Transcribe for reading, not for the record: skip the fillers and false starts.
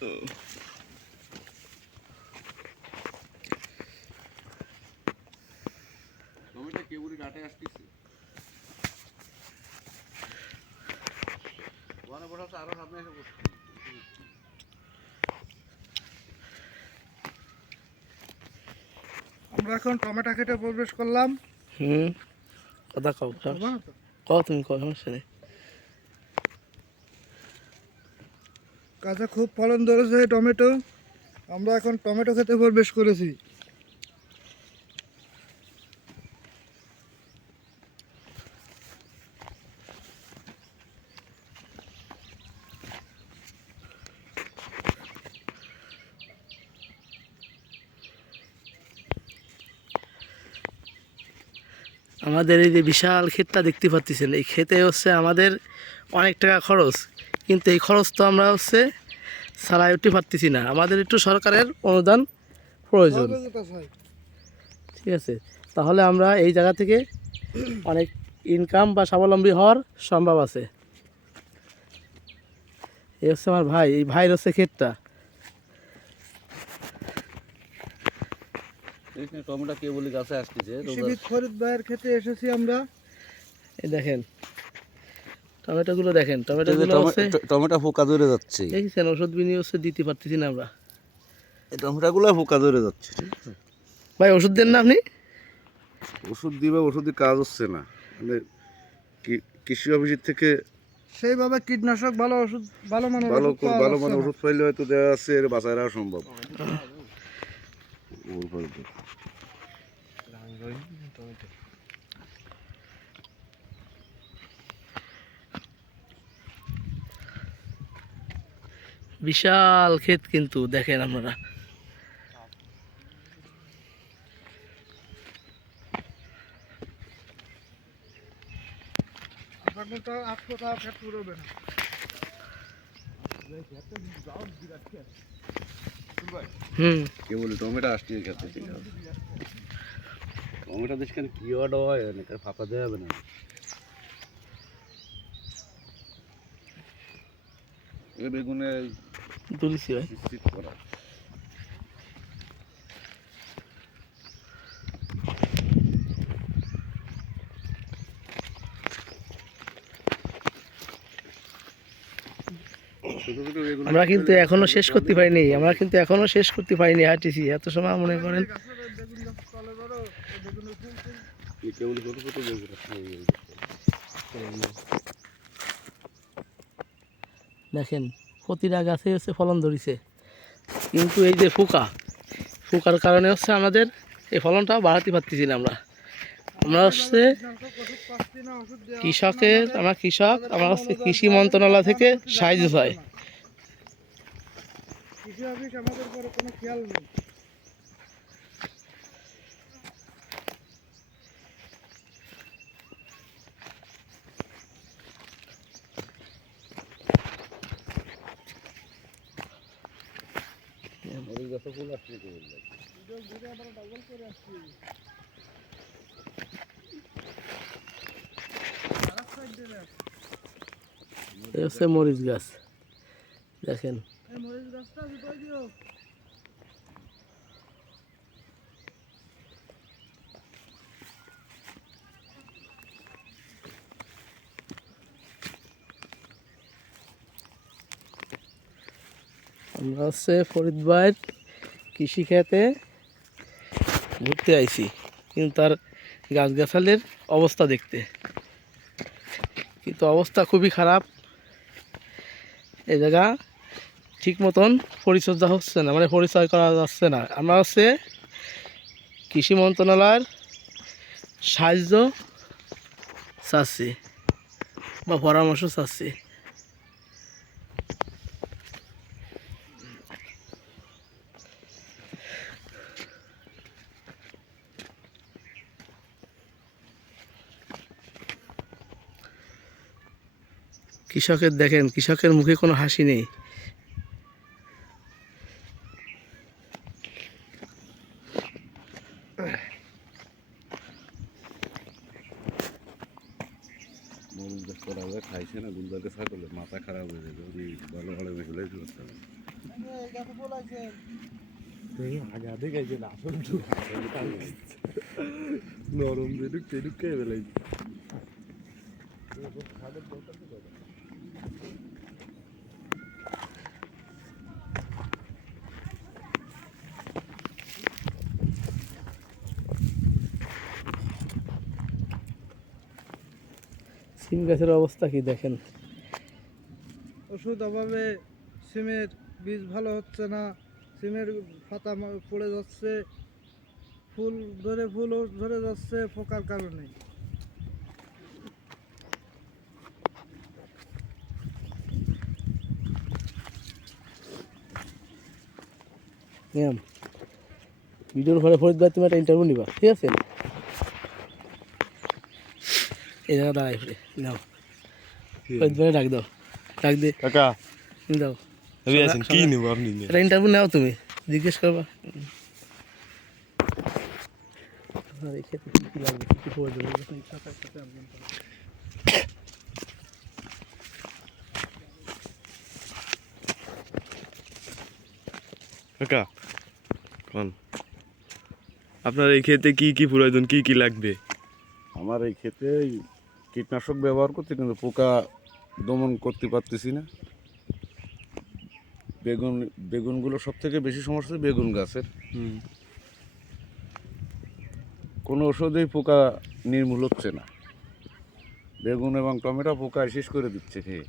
Tomato কেবুরি কাটে আসতেছে ওখানে বসাচ্ছে আরো সামনে এসে বসছি আমরা এখন টমেটো খেতে প্রবেশ করলাম। কথা কও কও তুমি কও সমস্যা নেই। গাছে খুব ফলন ধরেছে টমেটো। আমরা এখন টমেটো খেতে প্রবেশ করেছি। আমাদের এই যে বিশাল ক্ষেতটা দেখতে পাচ্ছেন, এই ক্ষেতে হচ্ছে আমাদের অনেক টাকা খরচ, কিন্তু এই খরচ তো আমরা হচ্ছে চালাই উঠতে পারতেছি না। আমাদের একটু সরকারের অনুদান প্রয়োজন, ঠিক আছে? তাহলে আমরা এই জায়গা থেকে অনেক ইনকাম বা স্বাবলম্বী হওয়ার সম্ভব আছে। এই হচ্ছে আমার ভাই, এই ভাইয়ের হচ্ছে ক্ষেতটা। টমেটো কেবুলি গাছে আসতেছে ফরিদ ভাইয়ের খেতে এসেছি আমরা। এই দেখেন টমেটোগুলো, দেখেন টমেটোগুলো হচ্ছে টমেটো পোকা ধরে যাচ্ছে। দেখছেন, ওষুধ বিনিয়োগ হচ্ছে দিতে পারতেছি না আমরা। এই টমেটোগুলো পোকা ধরে যাচ্ছে। ভাই ওষুধ দেন না আপনি? ওষুধ দিবে, ওষুধে কাজ হচ্ছে না। মানে কৃষি অফিসের থেকে সেইভাবে কীটনাশক ভালো ওষুধ ভালো মানের ওষুধ পাইলে হয়তো দেওয়া আছে, এর বাঁচায় রাখা সম্ভব। বিশাল ক্ষেত কিন্তু দেখেন আপনারা। কেবল টমেটো আসছে খেতে, ঠিক আছে? টমেটো দেখছেন কি হয়, ফাঁকা দেওয়া যাবে না। বেগুনে তুলছি ভাই। করা আমরা কিন্তু এখনো শেষ করতে পারিনি, হাঁটিছি এত সময় মনে করেন। দেখেন প্রতিটা গাছে হচ্ছে ফলন ধরেছে, কিন্তু এই যে ফুকার কারণে হচ্ছে আমাদের এই ফলনটা বাড়াতে পারতেছি না। আমরা হচ্ছে কৃষক, আমরা হচ্ছে কৃষি মন্ত্রণালয় থেকে সাহায্য পাই। কৃষি অফিস আমাদের উপরে কোনো খেয়াল নেই। এই হচ্ছে মরিচ গাছ, দেখেন। আমরা হচ্ছে ফরিদ ভাইয়ের কৃষিক্ষেতে ঘুরতে আইছি, কিন্তু তার গাছগাছালির অবস্থা দেখতে, কিন্তু অবস্থা খুবই খারাপ। এই জায়গা ঠিক মতন পরিচর্যা হচ্ছে না, মানে পরিচয় করা যাচ্ছে না। আমরা হচ্ছে কৃষি মন্ত্রণালয়ের সাহায্য চাচ্ছি বা পরামর্শ চাচ্ছি। কৃষকের দেখেন, কৃষকের মুখে কোনো হাসি নেই। খাইছে না, গুলদারকে ছাগলে মাথা খারাপ হয়ে যাবে, ভালো ভালো বেশি নরম যেটুক সেটুক খেয়ে ফেলাই সিম গাছের অবস্থা কি দেখেন। ওষুধ অভাবে সিমের বীজ ভালো হচ্ছে না, সিমের পাতা পড়ে যাচ্ছে, ফুল ধরে যাচ্ছে পোকার কারণে। ম্যাম ভিডিওর ঘরে ফরিদ ভাই তুমি একটা ইন্টারভিউ নিবা, ঠিক আছে? এই জায়গা দাঁড়াই ফিরে নাও, ফরিদ ভাই ডাক দাও, ডাক দিয়ে কাকা দাও। কি নেবো আপনি একটা ইন্টারভিউ নাও, তুমি জিজ্ঞেস করবা আপনার এই ক্ষেত্রে কী কী লাগবে, কী কী প্রয়োজন হবে। কাকা কোন আপনার এই ক্ষেতে কি কি প্রয়োজন, কি কি লাগবে? আমার এই ক্ষেতে কীটনাশক ব্যবহার করতে, কিন্তু পোকা দমন করতে পারতেছি না। বেগুনগুলো সব থেকে বেশি সমস্যা বেগুন গাছের। কোনো ওষুধেই পোকা নির্মূল হচ্ছে না। বেগুন এবং টমেটো পোকা শেষ করে দিচ্ছে খেয়ে।